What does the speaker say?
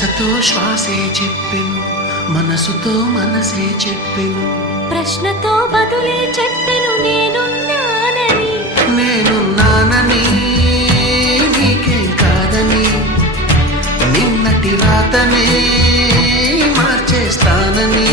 శ్వాసతో శ్వాసే చెప్పెను, మనసుతో మనసే చెప్పెను, ప్రశ్నతో బదులే చెప్పెను నేనున్నానని. నేనున్నానని నీకేం కాదని, నిన్నటి రాతనే మార్చేస్తానని.